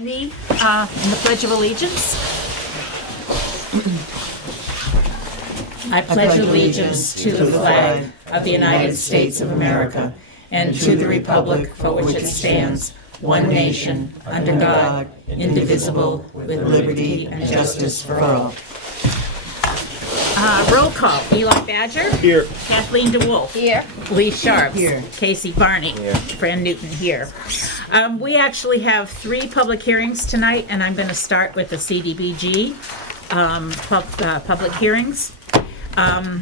Join me in the Pledge of Allegiance. I pledge allegiance to the flag of the United States of America and to the republic for which it stands, one nation, under God, indivisible, with liberty and justice for all. Roll call. Eli Badger. Here. Kathleen DeWolf. Here. Lee Sharps. Here. Casey Barney. Here. Fran Newton here. We actually have 3 public hearings tonight, and I'm going to start with the CDBG public hearings.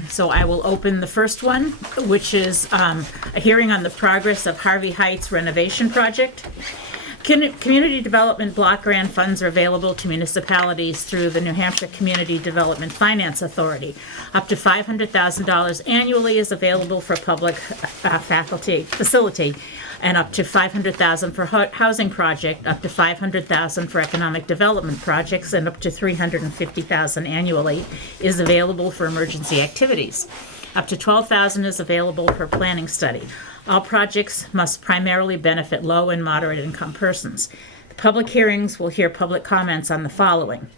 So I will open the first one, which is a hearing on the progress of Harvey Heights renovation project. Community Development Block Grant funds are available to municipalities through the New Hampshire Community Development Finance Authority. Up to $500,000 annually is available for public facility, and up to $500,000 for housing project, up to $500,000 for economic development projects, and up to $350,000 annually is available for emergency activities. Up to $12,000 is available for planning study. All projects must primarily benefit low and moderate income persons. The public hearings will hear public comments on the following.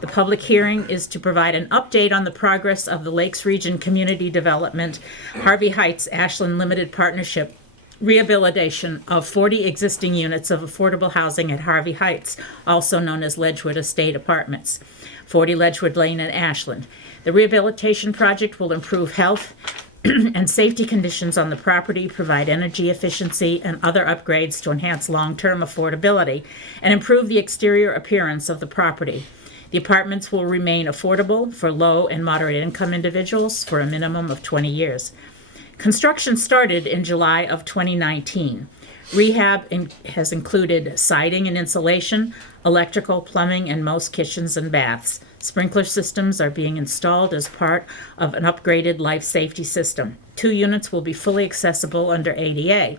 The public hearing is to provide an update on the progress of the Lakes Region Community Development Harvey Heights Ashland Limited Partnership rehabilitation of 40 existing units of affordable housing at Harvey Heights, also known as Ledgewood Estate Apartments, 40 Ledgewood Lane in Ashland. The rehabilitation project will improve health and safety conditions on the property, provide energy efficiency and other upgrades to enhance long-term affordability, and improve the exterior appearance of the property. The apartments will remain affordable for low and moderate income individuals for a minimum of 20 years. Construction started in July of 2019. Rehab has included siding and insulation, electrical, plumbing, and most kitchens and baths. Sprinkler systems are being installed as part of an upgraded life safety system. 2 units will be fully accessible under ADA.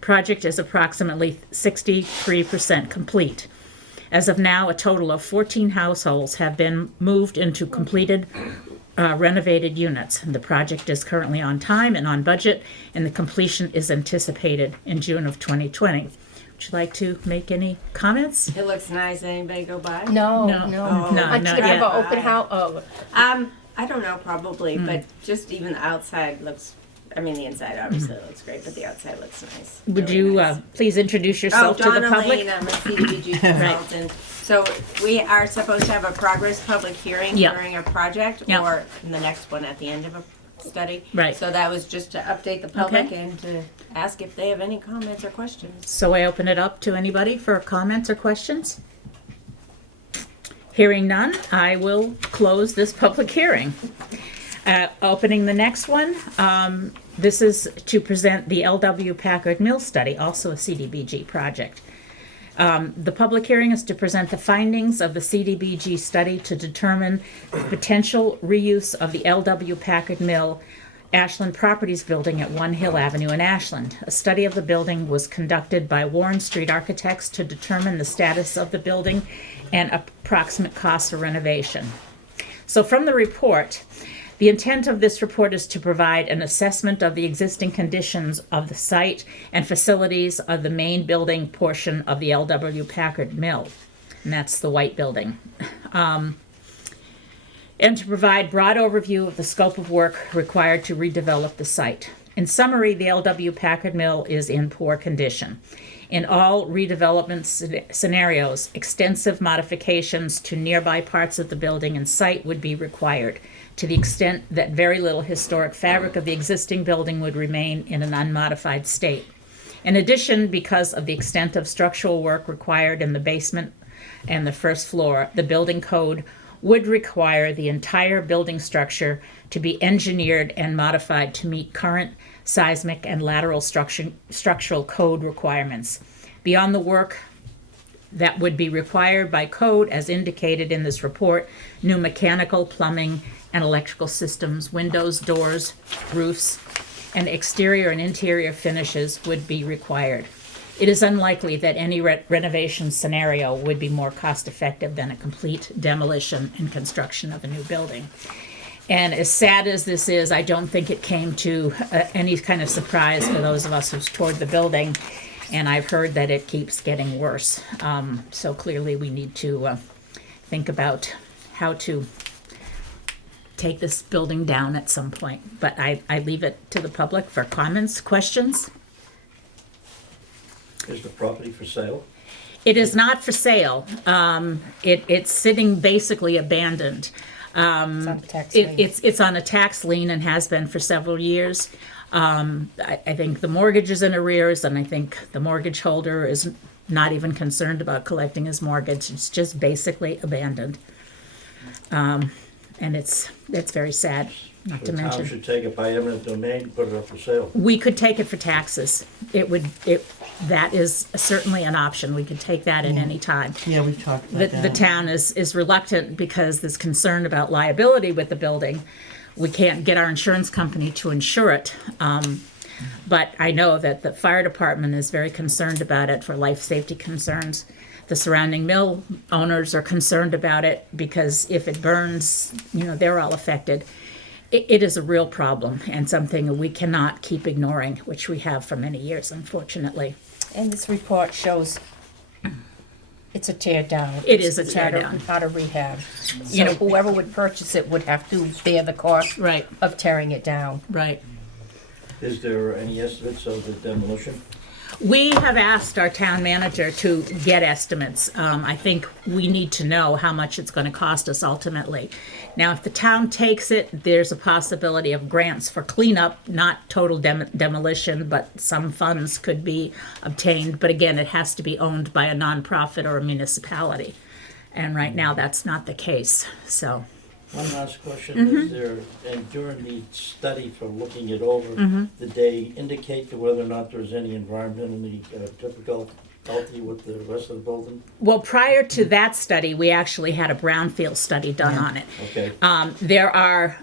Project is approximately 63% complete. As of now, a total of 14 households have been moved into completed renovated units. The project is currently on time and on budget, and the completion is anticipated in June of 2020. Would you like to make any comments? It looks nice. Anybody go by? No. No, Aren't you not gonna have yet. an open house? Oh, I don't know, probably, but just even the outside looks. I mean, the inside obviously looks great, but the outside looks nice. Would Really you nice. Please introduce yourself to the Donna public? Lane, I'm a CDBG consultant. So we are supposed to have a progress public hearing Yep. during a project Yep. or in the next one at the end of a study. Right. So that was just to update the public Okay. and to ask if they have any comments or questions. So I open it up to anybody for comments or questions? Hearing none, I will close this public hearing. Opening the next one, this is to present the LW Packard Mill study, also a CDBG project. The public hearing is to present the findings of the CDBG study to determine the potential reuse of the LW Packard Mill Ashland Properties building at One Hill Avenue in Ashland. A study of the building was conducted by Warren Street Architects to determine the status of the building and approximate costs of renovation. So from the report, the intent of this report is to provide an assessment of the existing conditions of the site and facilities of the main building portion of the LW Packard Mill, and that's the white building. And to provide broad overview of the scope of work required to redevelop the site. In summary, the LW Packard Mill is in poor condition. In all redevelopment scenarios, extensive modifications to nearby parts of the building and site would be required, to the extent that very little historic fabric of the existing building would remain in an unmodified state. In addition, because of the extent of structural work required in the basement and the first floor, the building code would require the entire building structure to be engineered and modified to meet current seismic and lateral structural code requirements. Beyond the work that would be required by code, as indicated in this report, new mechanical, plumbing, and electrical systems, windows, doors, roofs, and exterior and interior finishes would be required. It is unlikely that any renovation scenario would be more cost-effective than a complete demolition and construction of a new building. And as sad as this is, I don't think it came to any kind of surprise for those of us who toured the building. And I've heard that it keeps getting worse. So clearly we need to think about how to take this building down at some point. But I leave it to the public for comments, questions. Is the property for sale? It is not for sale. It's sitting basically abandoned. It's on a tax lien and has been for several years. I think the mortgage is in arrears, and I think the mortgage holder is not even concerned about collecting his mortgage. It's just basically abandoned. And it's very sad, not to The town mention. should take it by eminent domain, and put it up for sale. We could take it for taxes. That is certainly an option. We could take that at any time. Yeah, we've talked The, about that. the town is reluctant because there's concern about liability with the building. We can't get our insurance company to insure it. But I know that the fire department is very concerned about it for life safety concerns. The surrounding mill owners are concerned about it because if it burns, they're all affected. It is a real problem and something we cannot keep ignoring, which we have for many years, unfortunately. And this report shows it's a tear down. It is a It's tear not down. Not a rehab. So whoever would purchase it would have to bear the cost Right, of tearing it down. right. Is there any estimates of the demolition? We have asked our town manager to get estimates. I think we need to know how much it's going to cost us ultimately. Now, if the town takes it, there's a possibility of grants for cleanup, not total demolition, but some funds could be obtained. But again, it has to be owned by a nonprofit or a municipality. And right now, that's not the case, so. One last question, Mm-hmm. is there, and during the study for looking it over, did they indicate to whether or not there's any environmentally difficulty with the rest of the building? Well, prior to that study, we actually had a brownfield study done on it. Okay, There are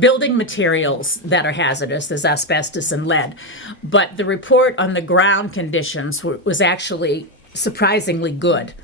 building materials that are hazardous, there's asbestos and lead. But the report on the ground conditions was actually surprisingly good.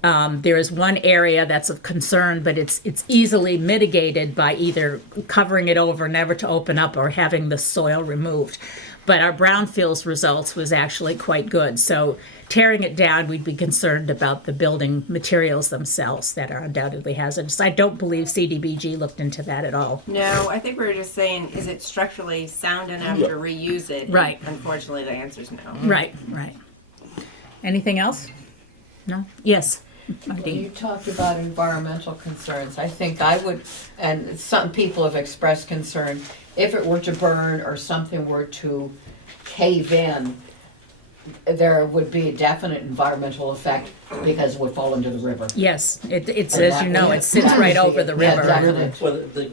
There is one area that's of concern, but it's easily mitigated by either covering it over, never to open up, or having the soil removed. But our brownfields results was actually quite good. So tearing it down, we'd be concerned about the building materials themselves that are undoubtedly hazardous. I don't believe CDBG looked into that at all. No, I think we were just saying, is it structurally sound enough to reuse it? Right. And unfortunately, the answer is no. Right, right. Anything else? No? Yes. Well, Marty? you talked about environmental concerns. I think I would, and some people have expressed concern, if it were to burn or something were to cave in, there would be a definite environmental effect because it would fall into the river. Yes, it's, as you know, it sits right over the Yeah, river. definite. well, the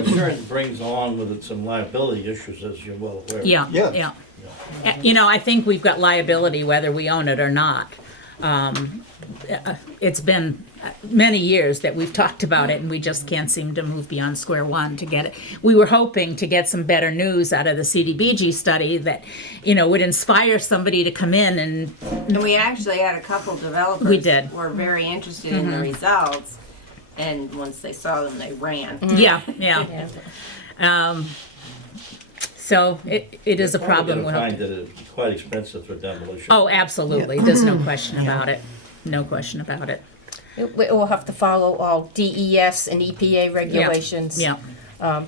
insurance brings on with it some liability issues, as you're well aware. Yeah, Yeah. yeah. I think we've got liability whether we own it or not. It's been many years that we've talked about it, and we just can't seem to move beyond square one to get it. We were hoping to get some better news out of the CDBG study that, would inspire somebody to come in and, And we actually had a couple developers. We did. Were very interested in the results, and once they saw them, they ran. yeah. So it is a problem. You're we probably hope gonna find that it's quite expensive for demolition. Oh, absolutely. There's no question about it. No question about it. It will have to follow all DES and EPA regulations. Yeah,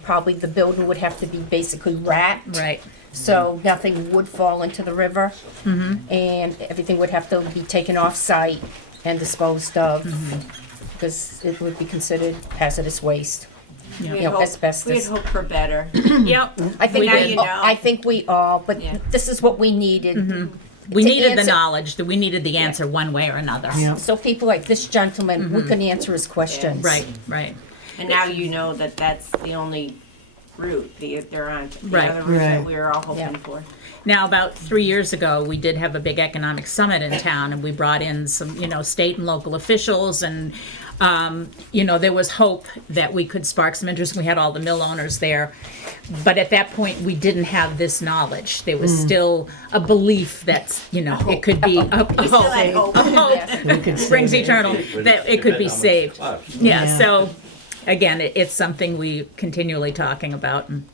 Probably the building would have to be basically wrapped. right. So nothing would fall into the river. And everything would have to be taken off site and disposed of. Because it would be considered hazardous waste. We You had know, hoped- asbestos. We had hoped for better. Yep. I think Now we, you know. I think we all, but Yeah. this is what we needed. We To needed the answer- knowledge, that we needed the answer one way or another. Yeah. So people like this gentleman, we can answer his questions. Right, right. And now you know that that's the only route they're on. The Right. other route that Right. we were all hoping Yeah. for. Now, about 3 years ago, we did have a big economic summit in town, and we brought in some, state and local officials, and, there was hope that we could spark some interest. We had all the mill owners there. But at that point, we didn't have this knowledge. There was still a belief that, it could be a We still had hope. hope. A hope. Yes. We could Springs say eternal, that it could be Depends how much it saved. costs. Yeah, Yeah. so, again, it's something we continually talking about and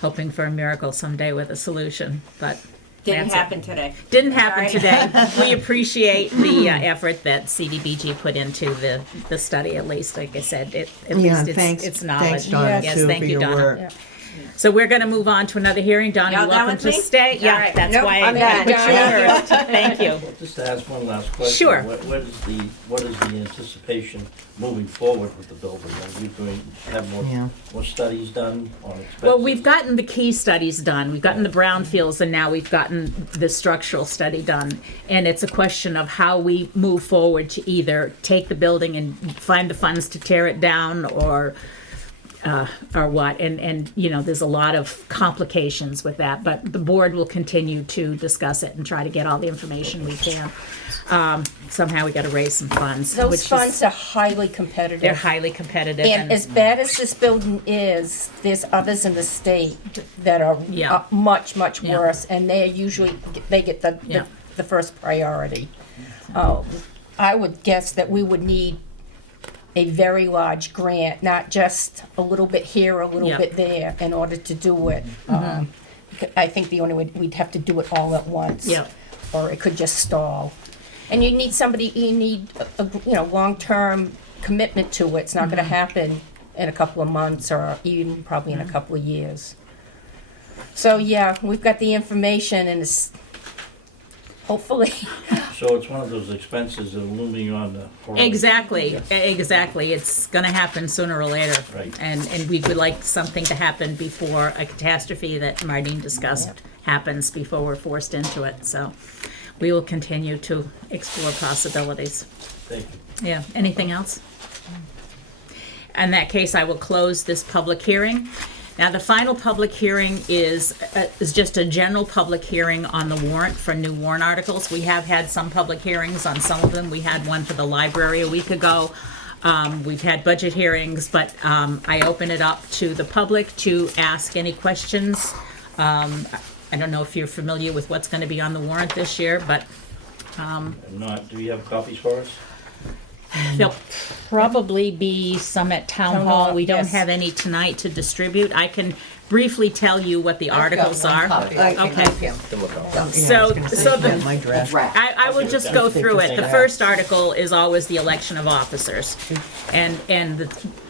hoping for a miracle someday with a solution, but Didn't That's it. happen today. Didn't happen Sorry. today. We appreciate the effort that CDBG put into the study, at least, like I said, at least it's knowledge. Thanks, Donna, Yes, too, thank for you, your Donna. work. Yeah. So we're gonna move on to another hearing. Donna, Y'all you're done welcome with to me? stay. Yeah, All right. that's Nope, why I'm I done. put you Done. first. Thank you. Just to ask one last question. Sure. What is the anticipation moving forward with the building? Are you going to have more studies done on expenses? Well, we've gotten the key studies done. We've gotten the brownfields, and now we've gotten the structural study done. And it's a question of how we move forward to either take the building and find the funds to tear it down, or what. And you know, there's a lot of complications with that. But the board will continue to discuss it and try to get all the information we can. Somehow we got to raise some funds. which Those is- funds are highly competitive. They're highly competitive. And as bad as this building is, there's others in the state that are Yeah. much, much Yeah. worse, and they usually, they get Yeah. the first priority. I would guess that we would need a very large grant, not just a little bit here, a little Yeah. bit there, in order to do it. I think the only way, we'd have to do it all at once. Yeah. Or it could just stall. And you need somebody, you need a long-term commitment to it. It's not gonna happen in a couple of months, or even probably in a couple of years. So, yeah, we've got the information, and it's, hopefully, So it's one of those expenses that are looming on the horizon. Exactly. It's gonna happen sooner or later. Right. And we would like something to happen before a catastrophe that Marlene discussed happens, before we're forced into it. So we will continue to explore possibilities. Thank you. Yeah, anything else? In that case, I will close this public hearing. Now, the final public hearing is just a general public hearing on the warrant for new warrant articles. We have had some public hearings on some of them. We had one for the library a week ago. We've had budget hearings, but I open it up to the public to ask any questions. I don't know if you're familiar with what's going to be on the warrant this year, but I'm not, do you have copies for us? there'll probably be some at town Town hall. hall, We don't yes. have any tonight to distribute. I can briefly tell you what the articles are. Okay. So the- My draft. I will just go through it. The first article is always the election of officers. And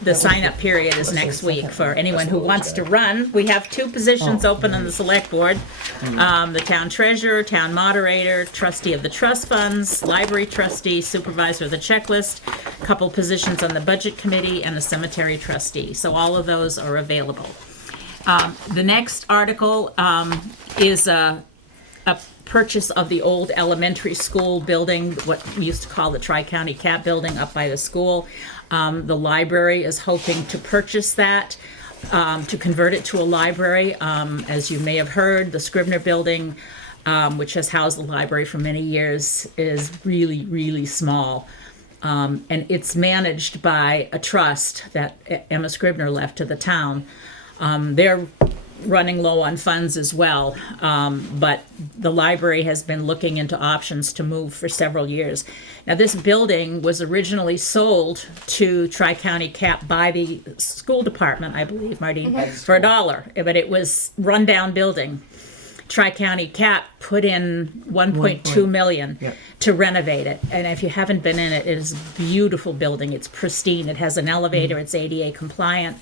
the sign-up period is next week for anyone who wants to run. We have 2 positions open on the select board. The town treasurer, town moderator, trustee of the trust funds, library trustee, supervisor of the checklist, couple positions on the budget committee, and the cemetery trustee. So all of those are available. The next article is a purchase of the old elementary school building, what we used to call the Tri-County Cap Building up by the school. The library is hoping to purchase that, to convert it to a library. As you may have heard, the Scribner Building, which has housed the library for many years, is really, really small. And it's managed by a trust that Emma Scribner left to the town. They're running low on funds as well, but the library has been looking into options to move for several years. Now, this building was originally sold to Tri-County Cap by the school department, I believe, Martine, for $1, but it was run-down building. Tri-County Cap put in 1.2 million Yep. to renovate it. And if you haven't been in it, it is a beautiful building. It's pristine. It has an elevator. It's ADA compliant.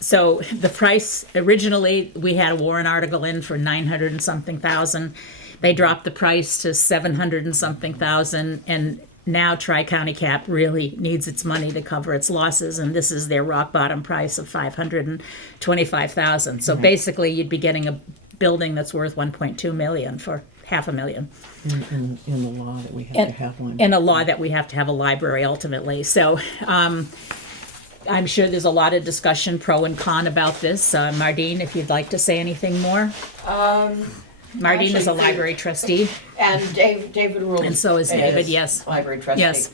So the price, originally, we had a warrant article in for 900 and something thousand. They dropped the price to 700 and something thousand, and now Tri-County Cap really needs its money to cover its losses, and this is their rock bottom price of 525,000. So basically, you'd be getting a building that's worth 1.2 million for $500,000. In the law that we have to have one. And a law that we have to have a library ultimately. So I'm sure there's a lot of discussion, pro and con, about this. Mardine, if you'd like to say anything more. Mardine is a library trustee. And David Rule. And so is David, yes. Library trustee. Yes.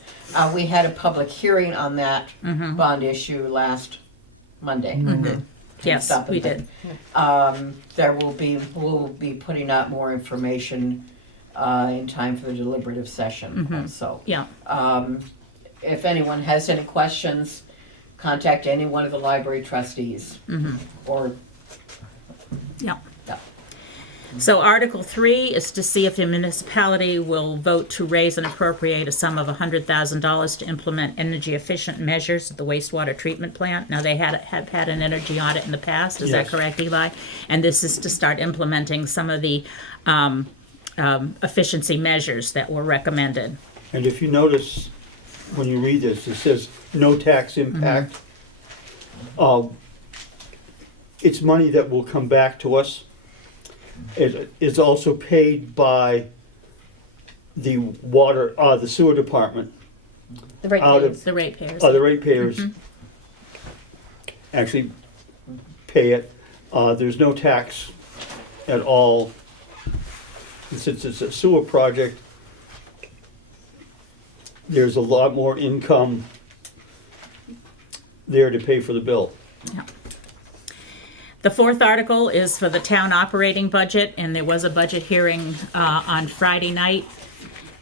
We had a public hearing on that bond issue last Monday. Yes, Stop and we think. did. We'll be putting out more information in time for the deliberative session. So, Yeah, if anyone has any questions, contact any one of the library trustees. Or, yeah. yeah. So Article 3 is to see if the municipality will vote to raise and appropriate a sum of $100,000 to implement energy efficient measures at the wastewater treatment plant. Now, they have had an energy audit in the past, is that Yes. correct, Eli? And this is to start implementing some of the efficiency measures that were recommended. And if you notice, when you read this, it says no tax impact. It's money that will come back to us. It is also paid by the the sewer department, The rate out of- case. The ratepayers. the ratepayers actually pay it. There's no tax at all. And since it's a sewer project, there's a lot more income there to pay for the bill. The fourth article is for the town operating budget, and there was a budget hearing on Friday night.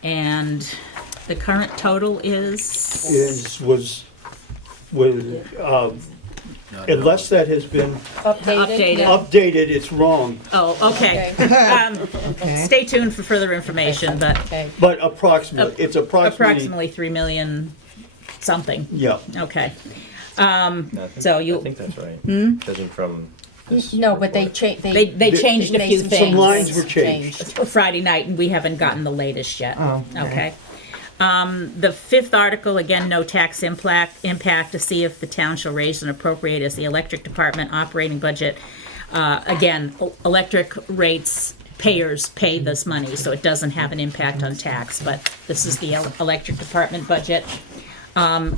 And the current total is, Was unless that has been Updated. updated, it's wrong, oh, okay. Okay. Stay tuned for further information, but Okay. but approximately, it's approximately 3 million something, yeah. okay. So you- I think that's right. Judging from this No, but they report. changed, They changed a few things. Some lines were changed. Friday night, and we haven't gotten the latest yet. Oh, okay. Okay. The fifth article, again, no tax impact to see if the town shall raise and appropriate as the electric department operating budget. Again, electric rates payers pay this money, so it doesn't have an impact on tax, but this is the electric department budget.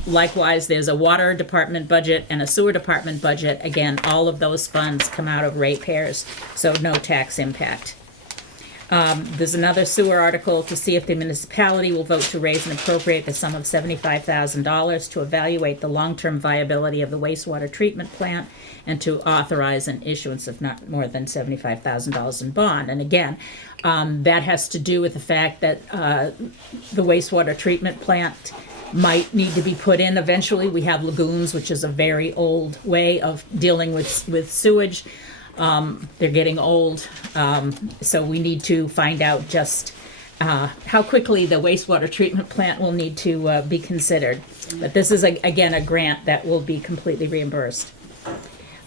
Likewise, there's a water department budget and a sewer department budget. Again, all of those funds come out of ratepayers, so no tax impact. There's another sewer article to see if the municipality will vote to raise and appropriate the sum of $75,000 to evaluate the long-term viability of the wastewater treatment plant and to authorize an issuance of not more than $75,000 in bond. And again, that has to do with the fact that the wastewater treatment plant might need to be put in eventually. We have lagoons, which is a very old way of dealing with sewage. They're getting old, so we need to find out just how quickly the wastewater treatment plant will need to be considered. But this is, again, a grant that will be completely reimbursed.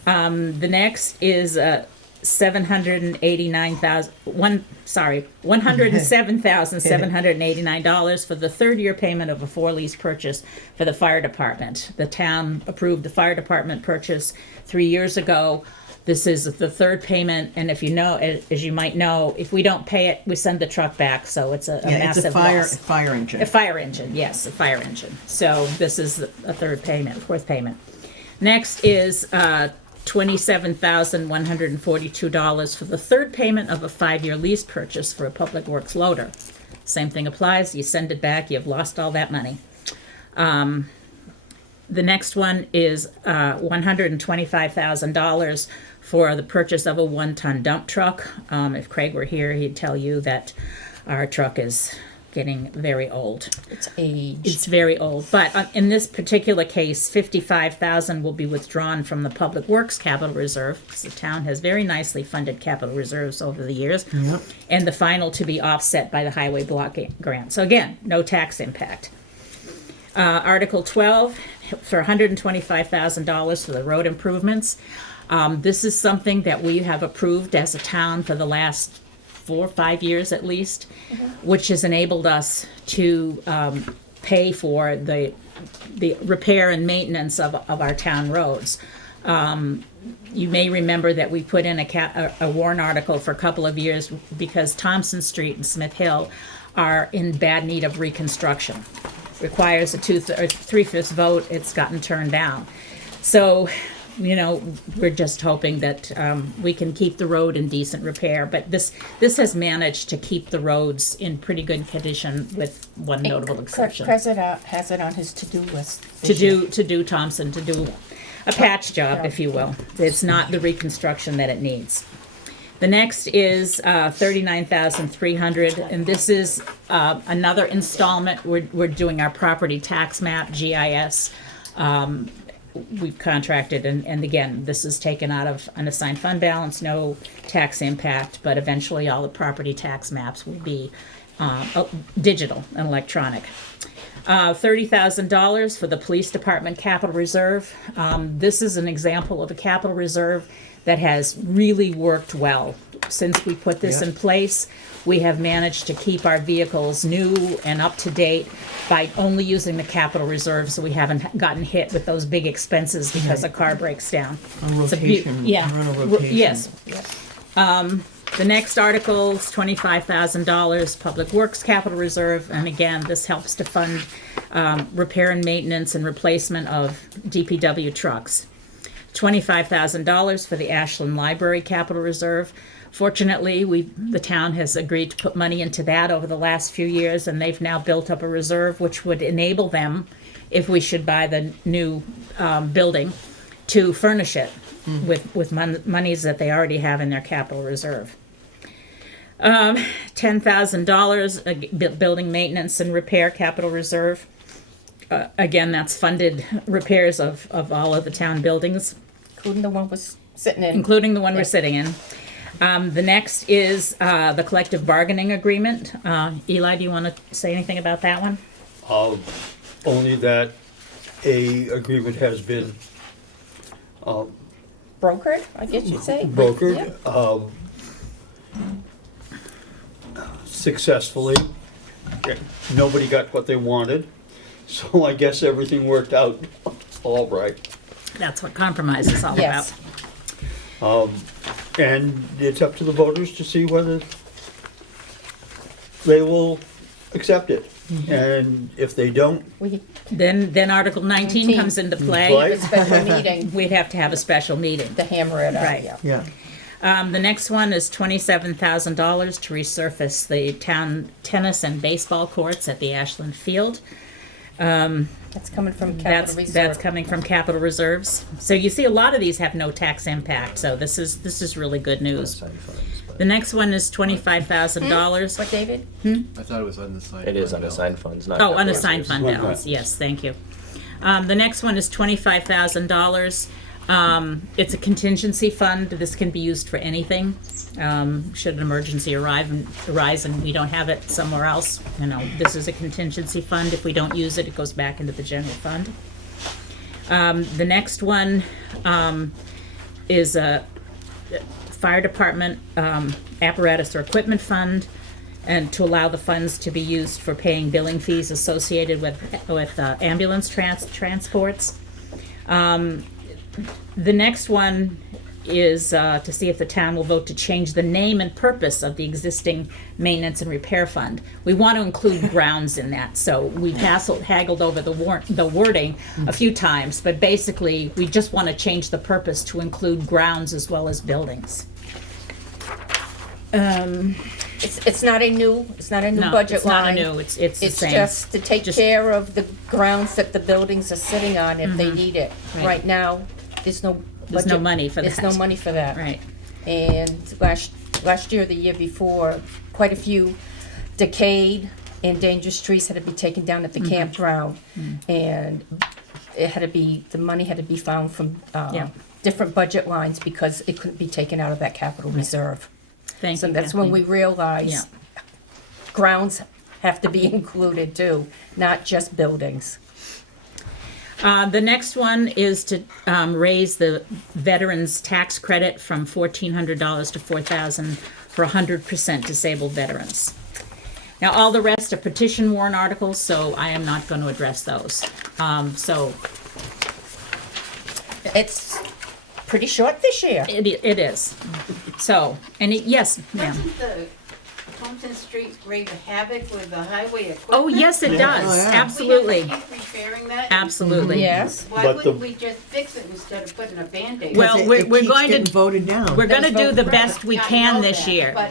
The next is $107,789 for the third year payment of a for-lease purchase for the fire department. The town approved the fire department purchase 3 years ago. This is the third payment, and if you know, as you might know, if we don't pay it, we send the truck back, so it's a Yeah, massive it's a fire, loss. fire engine. A fire engine, yes, a fire engine. So this is a fourth payment. Next is $27,142 for the third payment of a 5-year lease purchase for a public works loader. Same thing applies, you send it back, you've lost all that money. The next one is $125,000 for the purchase of a 1-ton dump truck. If Craig were here, he'd tell you that our truck is getting very old. It's age. It's very old, but in this particular case, $55,000 will be withdrawn from the Public Works Capital Reserve, because the town has very nicely funded capital reserves over the years, and the final to be offset by the Highway Block Grant. So again, no tax impact. Article 12, for $125,000 for the road improvements. This is something that we have approved as a town for the last 4 or 5 years at least, which has enabled us to pay for the repair and maintenance of our town roads. You may remember that we put in a warrant article for a couple of years because Thompson Street and Smith Hill are in bad need of reconstruction. Requires a 3/5 vote, it's gotten turned down. So, you know, we're just hoping that we can keep the road in decent repair, but this has managed to keep the roads in pretty good condition with one notable exception. President has it on his to-do list. To do Thompson, to do a patch job, if you will. It's not the reconstruction that it needs. The next is $39,300, and this is another installment. We're doing our property tax map, GIS. we've contracted, and again, this is taken out of unassigned fund balance, no tax impact, but eventually all the property tax maps will be digital and electronic. $30,000 for the police department capital reserve. This is an example of a capital reserve that has really worked well. Since we put this in place, we have managed to keep our vehicles new and up to date by only using the capital reserve, so we haven't gotten hit with those big expenses because a car breaks down. On It's a rotation, yeah. we're on a rotation. Yes. The next article is $25,000 Public Works Capital Reserve, and again, this helps to fund repair and maintenance and replacement of DPW trucks. $25,000 for the Ashland Library Capital Reserve. Fortunately, the town has agreed to put money into that over the last few years, and they've now built up a reserve which would enable them, if we should buy the new building, to furnish it with monies that they already have in their capital reserve. $10,000 building maintenance and repair capital reserve. Again, that's funded repairs of all of the town buildings, Including the one we're sitting in. including the one we're sitting in. The next is the collective bargaining agreement. Eli, do you want to say anything about that one? Only that a agreement has been Brokered, I guess you'd say. brokered, Yeah. successfully. Nobody got what they wanted, so I guess everything worked out all right. That's what compromise is all Yes. about. And it's up to the voters to see whether they will accept it. And if they don't, We Then Article 19 19. comes into play. Play. have a special meeting We'd have to have a special meeting. to hammer it out, Right. yeah. Yeah, The next one is $27,000 to resurface the town tennis and baseball courts at the Ashland Field. That's coming from capital That's reserve. coming from capital reserves. So you see, a lot of these have no tax impact, so this is really good news. Unassigned funds, but The next one is $25,000. What, David? I thought it was unassigned. It is fund unassigned funds, not. Oh, capital unassigned reserves. fund One balance, more. yes, thank you. The next one is $25,000. It's a contingency fund. This can be used for anything. Should an emergency arise and we don't have it somewhere else, this is a contingency fund. If we don't use it, it goes back into the general fund. The next one is a fire department apparatus or equipment fund, and to allow the funds to be used for paying billing fees associated with ambulance transports. The next one is to see if the town will vote to change the name and purpose of the existing maintenance and repair fund. We want to include grounds in that, so we've haggled over the wording a few times, but basically, we just want to change the purpose to include grounds as well as buildings. It's not a new No, budget it's not a line. new, it's the It's same. just to take Just- care of the grounds that the buildings are sitting on if they need it. Right. Right now, there's no There's no budget- money for There's that. no money for that. Right. And last year, the year before, quite a few decayed and dangerous trees had to be taken down at the campground. And it had to be, the money had to be found from Yeah. different budget lines because it couldn't be taken out of that capital reserve. Thank So you, that's when we Kathleen. realized grounds have to be included too, not just buildings. The next one is to raise the veterans' tax credit from $1,400 to $4,000 for 100% disabled veterans. Now, all the rest are petition warrant articles, so I am not going to address those. So It's pretty short this year. it is. So, yes, ma'am. Doesn't the Thompson Street wreak havoc with the highway equipment? Oh, yes, it does. Oh, yeah. Absolutely. We have to keep repairing that? Absolutely. Yes. Why But wouldn't the- we just fix it instead of putting a Band-Aid? Well, It we're keeps going to- getting voted down. We're going to do the Right, best we I can know this that, year. But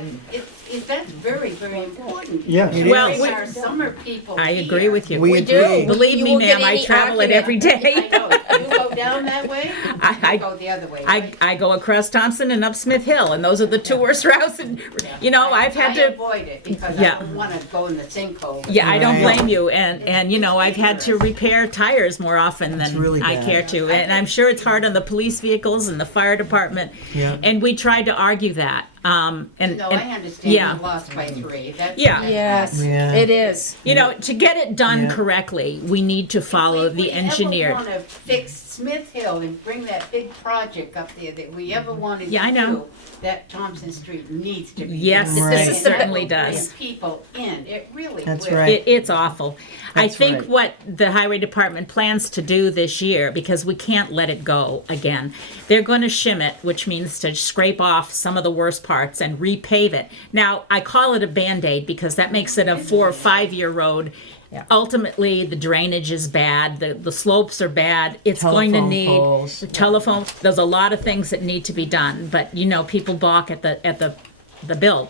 that's very, very important. yeah. It Well, is. Bring our summer people I agree here. with you. We We do. agree. Believe You me, won't get ma'am, I any travel it every argument. day. I know, you go down that way? I- Go the other way, right? I go across Thompson and up Smith Hill, and those are the two worst routes. And you know, I've had I to. avoid it because Yeah. I don't wanna go in the sinkhole. Yeah, I don't Right. blame you, and you know, I've had to repair tires more often That's than really I bad. care to, and I'm sure it's hard on the police vehicles and the fire department. Yeah. And we tried to argue that, and No, I understand yeah. you lost by 3. That's Yeah. Yes, Yeah. it is. you know, to get it done Yeah. correctly, we need to follow the engineered. If we ever wanna fix Smith Hill and bring that big project up there that we ever wanted to Yeah, I know. do, that Thompson Street needs to be. Yes, done. Right. it This is certainly That will does. bring people in, it really will. That's right. It's awful. I That's think right. what the highway department plans to do this year, because we can't let it go again, they're going to shim it, which means to scrape off some of the worst parts and repave it. Now, I call it a Band-Aid because that makes it a 4 or 5 year road. Yeah. Ultimately, the drainage is bad, the slopes are bad, it's going to Telephone need poles. telephone, there's a lot of things that need to be done, but you know, people balk at the bill.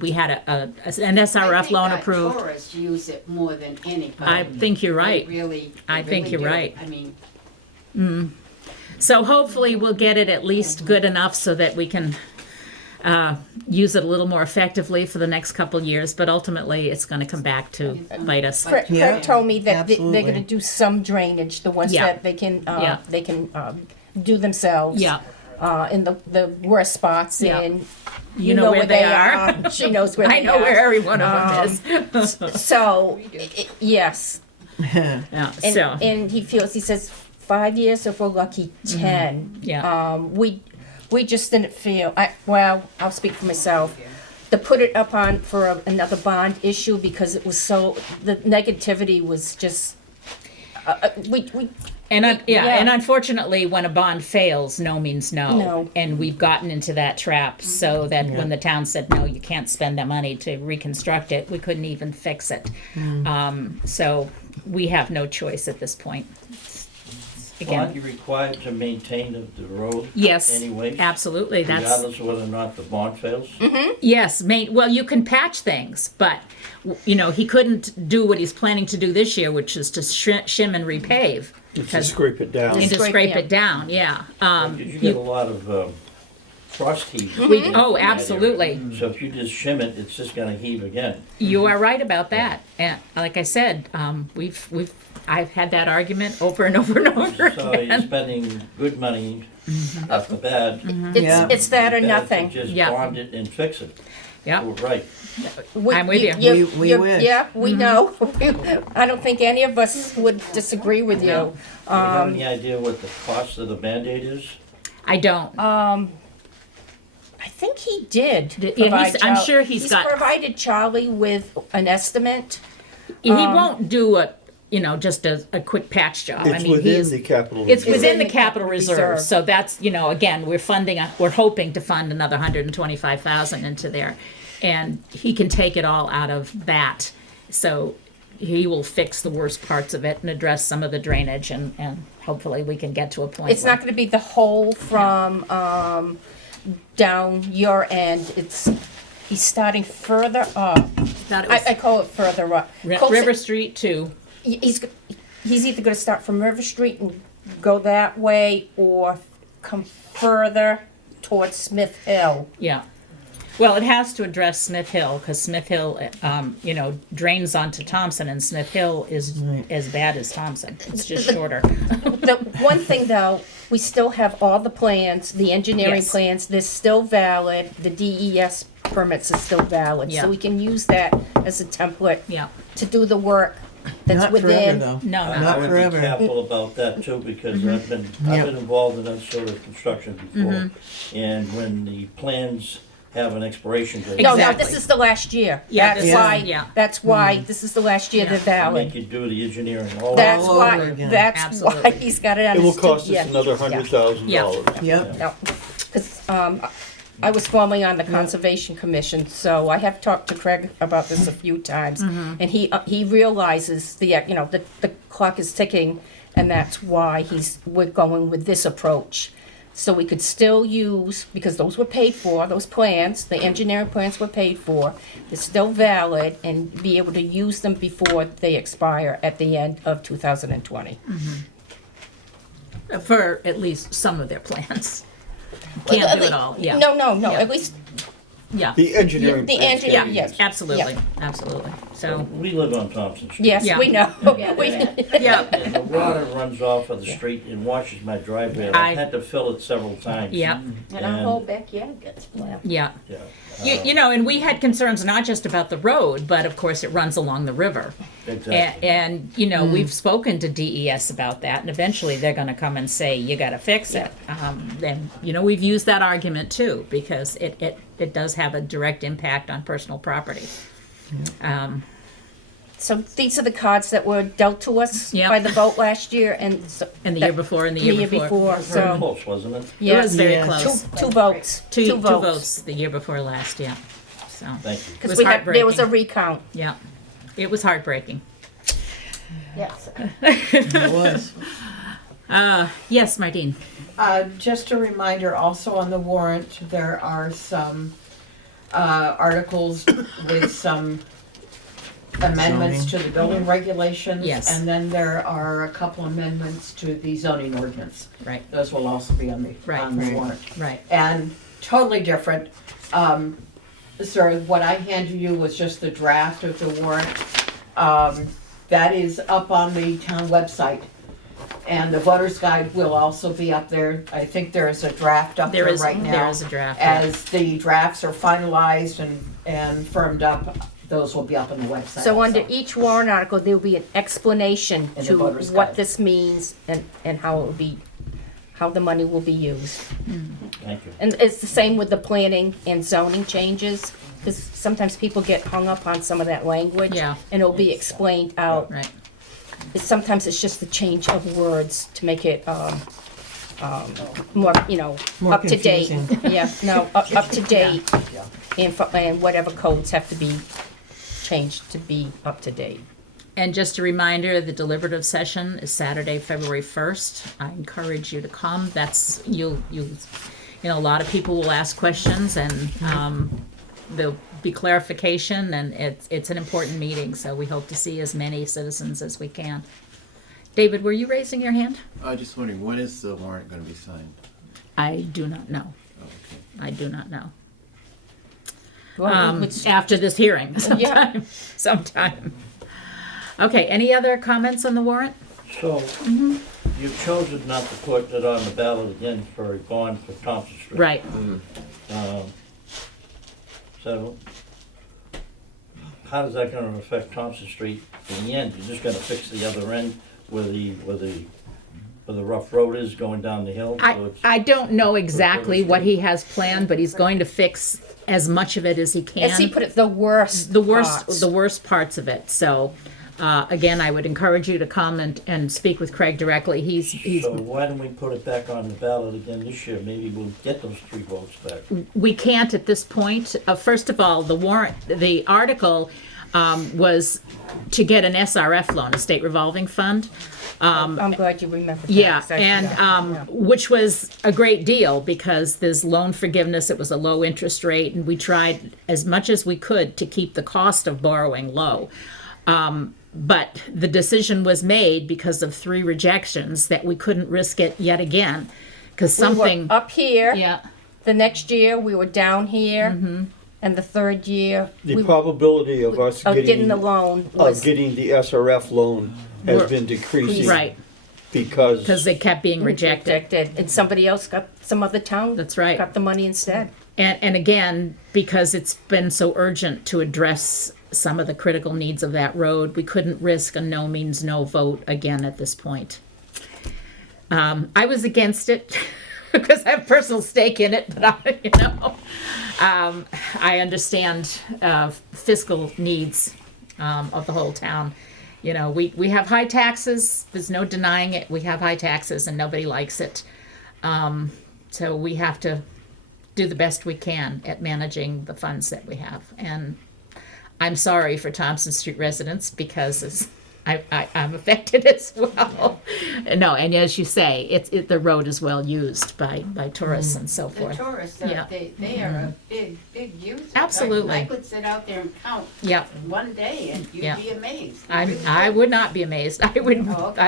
We had an SRF loan approved. Tourists use it more than anybody. I think you're right. They really, I they think really you're do. right. I mean, So hopefully we'll get it at least good enough so that we can use it a little more effectively for the next couple years, but ultimately it's going to come back to bite us. Craig, Yeah. Craig told me that they're Absolutely. gonna do some drainage, the ones Yeah. that they can, Yeah. do themselves. Yeah, In the worst spots, Yeah. and you know where they are. She knows where I they know are. where every one of them is. So, yes, Yeah, and, so, and he says 5 years, if we're lucky, 10. yeah. We just didn't feel, I'll speak for myself, to put it up on for another bond issue because it was so, the negativity was just, we And Yeah. and unfortunately, when a bond fails, no means no. No. And we've gotten into that trap so that when the town said, no, you can't spend that money to reconstruct it, we couldn't even fix it. So we have no choice at this point. Aren't Again, you required to maintain the road yes, anyway? absolutely, that's, Regardless of whether or not the bond fails? yes, well, you can patch things, but, you know, he couldn't do what he's planning to do this year, which is to shim and repave. Just to scrape it down. And to Scrape, scrape yeah. it down, yeah. Because you get a lot of frost heave. Oh, in that area. absolutely. So if you just shim it, it's just gonna heave again. You are right about that. And like I said, I've had that argument over and over and over So you're again. spending good money off the bat. Yeah. it's that or Better to nothing. Just Yeah. bond it and fix it. Yeah, Oh, right. I'm with you. We wish. Yeah, we know. I don't think any of us would disagree with you. Do you have any idea what the cost of the Band-Aid is? I don't. I think he did. Yeah, he's- provide I'm Char- sure he's got- provided Charlie with an estimate. He won't do just a quick patch job. It's within the capital. It's reserve. within the capital reserve, Reserve. so that's, again, we're hoping to fund another 125,000 into there. And he can take it all out of that, so he will fix the worst parts of it and address some of the drainage, and hopefully we can get to a point It's where- not gonna be the whole from, down your end. He's starting further up. Thought it I was call it further up. Closer- River Street too. He's either gonna start from River Street and go that way, or come further towards Smith Hill. Yeah. Well, it has to address Smith Hill, because Smith Hill, drains onto Thompson, and Smith Hill is as bad as Thompson. It's just shorter. The one thing though, we still have all the plans, the engineering Yes. plans, they're still valid, the DES permits are still valid. Yeah. So we can use that as a template Yeah. to do the work that's Not forever, within. though. No, I no. Not would forever. be careful about that too, because I've been Yep. involved in that sort of construction before. And when the plans have an expiration date. No, Exactly. this is the last year. Yeah, That's this- why, yeah. that's why, this is the last year they're They valid. make you do the engineering all That's All over why, again. that's why Absolutely. he's got it It will understood. cost Yeah. us another $100,000. Yep. No, because I was formerly on the Conservation Commission, so I have talked to Craig about this a few times, and he realizes the clock is ticking, and that's why we're going with this approach. So we could still use, because those were paid for, those plans, the engineering plans were paid for, they're still valid, and be able to use them before they expire at the end of 2020. for at least some of their plans. Can't do it all, yeah. No, Yeah. at least Yeah, The engineering. the plans engineer, can be yes. used. absolutely, absolutely, so, We live on Thompson Street. Yes, Yeah. we know. We- yeah, And the water runs off of the street and washes my driveway. I- I've had to fill it several times. yeah, And our whole backyard gets flooded. yeah. Yeah. You know, and we had concerns not just about the road, but of course it runs along the river. Exactly. And, you know, we've spoken to DES about that, and eventually they're gonna come and say, you gotta fix it. And, you know, we've used that argument too, because it does have a direct impact on personal property. So these are the cards that were dealt to us Yep. by the vote last year, and so. And the year before, and the year before. Very so, close, wasn't it? It yeah, was very Yeah. close. two votes, Two votes the year before last, yeah, so, Thank you. It Because was we had, there was a heartbreaking. recount. yeah. It was heartbreaking. Yes. It was. Yes, Martine? Just a reminder, also on the warrant, there are some articles with some amendments to the building regulations. Yes. And then there are a couple amendments to the zoning ordinance. Right, Those will also be on the Right. warrant. right, And totally different. Sir, what I handed you was just the draft of the warrant. That is up on the town website. And the voter's guide will also be up there. I think there is a draft up there there is, right now. there is a draft. yeah. As the drafts are finalized and firmed up, those will be up on the website. So also. under each warrant article, there'll be an explanation In the to voter's what guide. this means and how it will be, how the money will be used. Thank you. And it's the same with the planning and zoning changes, because sometimes people get hung up on some of that language. Yeah. And it'll be explained out. Right, Sometimes it's just the change of words to make it, more, More up to date. confusing. Yeah, no, up to date, Yeah. and whatever codes have to be changed to be up to date. and just a reminder, the deliberative session is Saturday, February 1st. I encourage you to come, that's, you know, a lot of people will ask questions, and, there'll be clarification, and it's an important meeting, so we hope to see as many citizens as we can. David, were you raising your hand? Just wondering, when is the warrant gonna be signed? I do not know. Oh, okay. I do not know. Which- After this hearing, sometime. Okay, any other comments on the warrant? So, you've chosen not to put it on the ballot again for a bond for Thompson Street. Right. So, how is that gonna affect Thompson Street in the end? You're just gonna fix the other end where the rough road is going down the hill? So it's- I don't know exactly what he has planned, but he's going to fix as much of it as he can. As he put it, the worst parts. The worst parts of it, so, again, I would encourage you to come and speak with Craig directly, he's, So why don't we put it back on the ballot again this year? Maybe we'll get those 3 votes back. we can't at this point. First of all, the warrant, the article, was to get an SRF loan, a state revolving fund. I'm glad you remembered that. Yeah, 'cause I and, forgot. which was a great deal because there's loan forgiveness, it was a low interest rate, and we tried as much as we could to keep the cost of borrowing low. But the decision was made because of 3 rejections that we couldn't risk it yet again, because We were something. up here, Yeah, the next year, we were down here, and the third year, The we, probability of us of getting getting, the loan of was, getting the SRF loan has Were- been decreasing. right, Because because they kept being rejected. rejected, and somebody else got, some other town. That's right. Got the money instead. And again, because it's been so urgent to address some of the critical needs of that road, we couldn't risk a no means no vote again at this point. I was against it because I have personal stake in it, but I understand fiscal needs of the whole town. You know, we have high taxes, there's no denying it, we have high taxes and nobody likes it. So we have to do the best we can at managing the funds that we have. And I'm sorry for Thompson Street residents because I'm affected as well. No, and as you say, the road is well used by tourists and so The forth. tourists, Yeah. they are a big user. Absolutely. I could sit out there and count Yep, one day and Yeah. you'd be amazed. I would not be amazed. I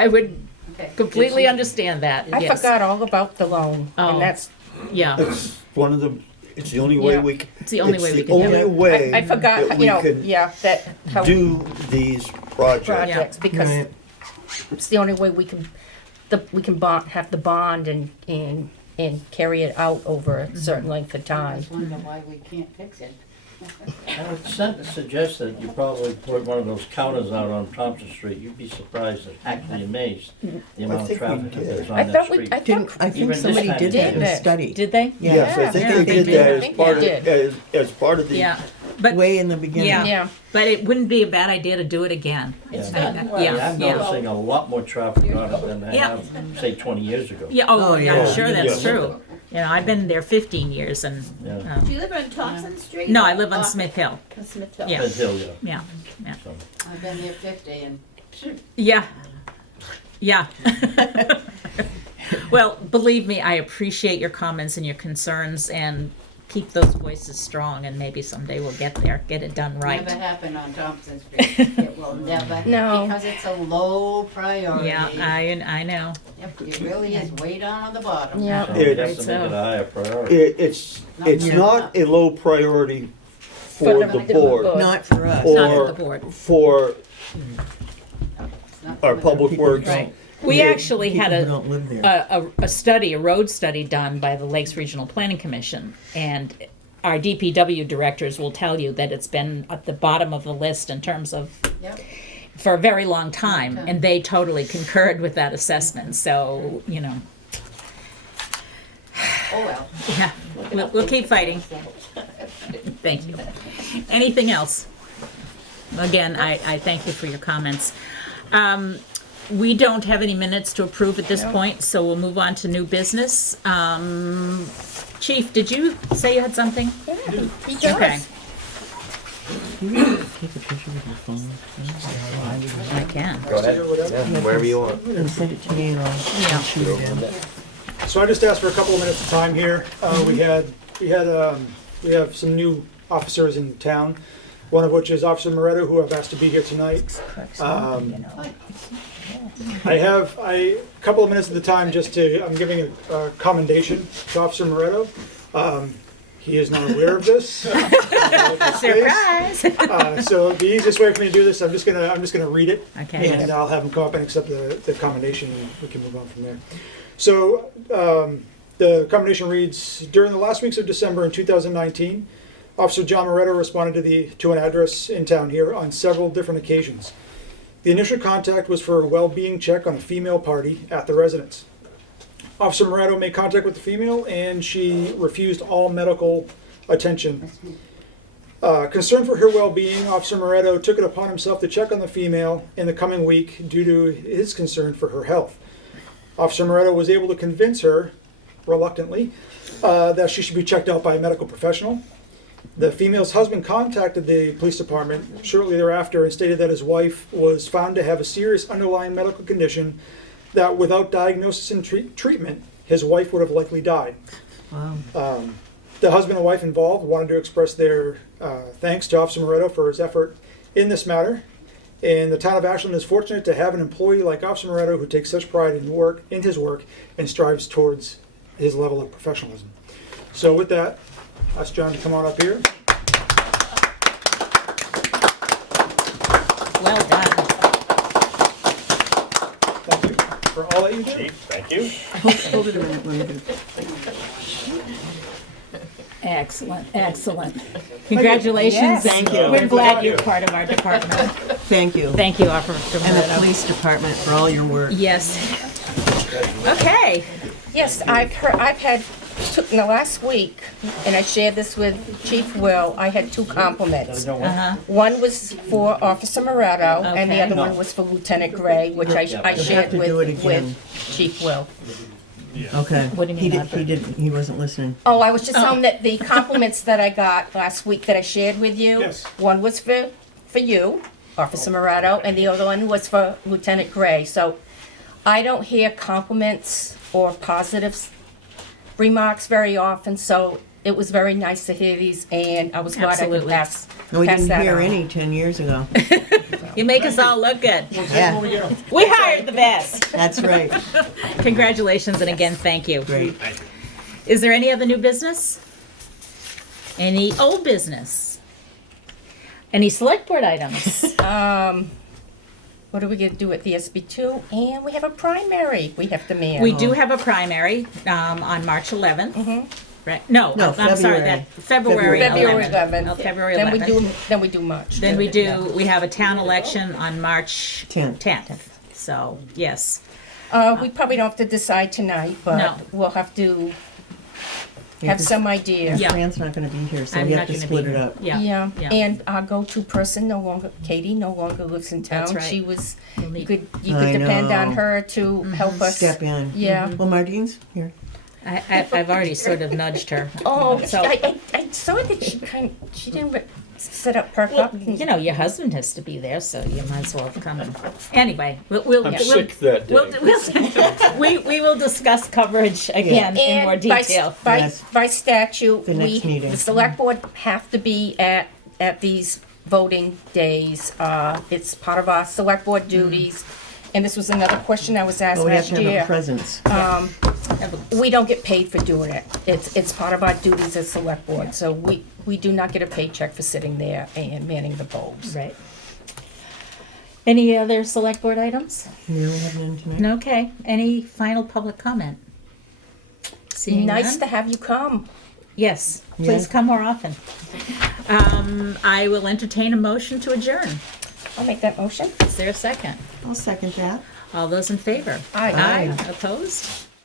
would Okay. completely understand that, I yes. forgot all about the loan, Oh. and that's, Yeah, It's one of the, it's the only way Yeah. we, c- it's the only way we it's can the do only it. way I that forgot, we you know, can yeah, that, how do these projects. projects, because Right. it's the only way we can, we can bond, have the bond and carry it out over a certain length of I time. just wonder why we can't fix it. I would suggest that you probably put one of those counters out on Thompson Street. You'd be surprised and actually amazed the amount of think we traffic did. that's I on that thought street. I Didn't, thought, I Even think this somebody time did they that in did. a study. Did they? Yes, I Yeah. think Yeah, they they did did. I that as think part of, they did. as part of the. Yeah, but, Way in the beginning. Yeah. yeah, but it wouldn't be a bad idea to do it again. Yeah. Yeah, I'm yeah. noticing a lot more traffic on it than I Yeah. have, say, 20 years ago. Yeah, oh, Oh, I'm yeah. sure that's Yeah. true. You know, I've been there 15 years and, Yeah. Do you live on Thompson Street? no, I live on Smith Hill. Smith Hill. Yeah. Red Hill, yeah. Yeah, So, I've been there 50 and yeah, yeah. Well, believe me, I appreciate your comments and your concerns, and keep those voices strong, and maybe someday we'll get there, get it done right. never happened on Thompson Street. It will never. No. Because it's a low priority. Yeah, I know. Yep, it really is way down on the bottom. yeah. so we have It- to make it a higher priority. It's not a low priority for the board Not for us. Not for or the board. for It's not our coming public People works. Right. We Yeah, actually had People a, who don't live there. a study, a road study done by the Lakes Regional Planning Commission, and our DPW directors will tell you that it's been at the bottom of the list in terms of, Yep. for a very long time, and they totally concurred with that assessment, so, you know, Oh, well. yeah, we'll keep fighting. Thank you. Anything else? Again, I thank you for your comments. We don't have any minutes to approve at this point, so we'll move on to new business. Chief, did you say you had something? He does. Okay, Can you take a picture with your phone I can. Go ahead, yeah, wherever you want. and send it to me and Yeah. I'll shoot it in. So I just asked for a couple of minutes of time here. We have some new officers in town, one of which is Officer Moretto, who I've asked to be here tonight. I have a couple of minutes of the time I'm giving a commendation to Officer Moretto. He is not aware of this. Surprise! So the easiest way for me to do this, I'm just gonna read it. Okay. And I'll have him come up and accept the commendation, and we can move on from there. So, the commendation reads, during the last weeks of December in 2019, Officer John Moretto responded to an address in town here on several different occasions. The initial contact was for a well-being check on a female party at the residence. Officer Moretto made contact with the female, and she refused all medical attention. Concerned for her well-being, Officer Moretto took it upon himself to check on the female in the coming week due to his concern for her health. Officer Moretto was able to convince her, reluctantly, that she should be checked out by a medical professional. The female's husband contacted the police department shortly thereafter and stated that his wife was found to have a serious underlying medical condition that without diagnosis and treatment, his wife would have likely died. Wow. The husband and wife involved wanted to express their thanks to Officer Moretto for his effort in this matter. And the town of Ashland is fortunate to have an employee like Officer Moretto who takes such pride in his work and strives towards his level of professionalism. So with that, ask John to come on up here. Well done. Thank you for all that you do. Thank you. Hold it a minute, let me do. Excellent, excellent. Congratulations. Yes. Thank you. We're glad you're part of our department. Thank you. Thank you, Officer And the Moretto. police department for all your work. Yes. Okay. Yes, I've had, in the last week, and I shared this with Chief Will, I had 2 compliments. Uh-huh. One was for Officer Moretto, and the Okay. other one was for Lieutenant Gray, which I You'll shared have to do it with again. Chief Will. Okay. What do you mean not He didn't, he wasn't listening. Oh, I was just telling that the compliments that I got last week that I shared with you, Yes. one was for you, Officer Moretto, and the other one was for Lieutenant Gray. So I don't hear compliments or positive remarks very often, so it was very nice to hear these, and I was glad I could Absolutely. pass We didn't that hear on. any 10 years ago. You make us all look good. When we get 'em. We hired the best. That's right. Congratulations, and again, thank you. Great. Is there any other new business? Any old business? Any select board items? What are we gonna do at the SB2? And we have a primary we have to man. We do have a primary on March 11th. Right? No, No, I'm sorry, that February 11th. February 11th. Oh, February Then 11th. we do March. Then we have a town election on March 10th. 10th. So, yes. We probably don't have to decide tonight, No. but we'll have to have some idea. Yeah. Fran's not gonna be here, so I'm we not have to gonna split be it here. up. Yeah. And our go-to person no longer, Katie, no longer lives in town. That's right. She was, We'll you need- could I depend on know. her to help us. Step in. Yeah. Well, Martine's here. I've already sort of nudged her. Oh, So, I saw that she didn't set up, perk up. you know, your husband has to be there, so you might as well come. Anyway, we'll. I'm we'll- sick that day. we will discuss coverage again in more And by- detail. Yes. By statute, The next meeting. the select board have to be at these voting days. It's part of our select board duties. And this was another question I was asked Well, we have last to have a year. presence. We don't get paid for doing it. It's part of our duties as select board. So we do not get a paycheck for sitting there and manning the bulbs. Right. Any other select board items? You don't have none tonight? Okay. Any final public comment? Seeing Nice none? to have you come. Yes, please Yeah. come more often. I will entertain a motion to adjourn. I'll make that motion. Is there a second? I'll second that. All those in favor? Aye. Opposed?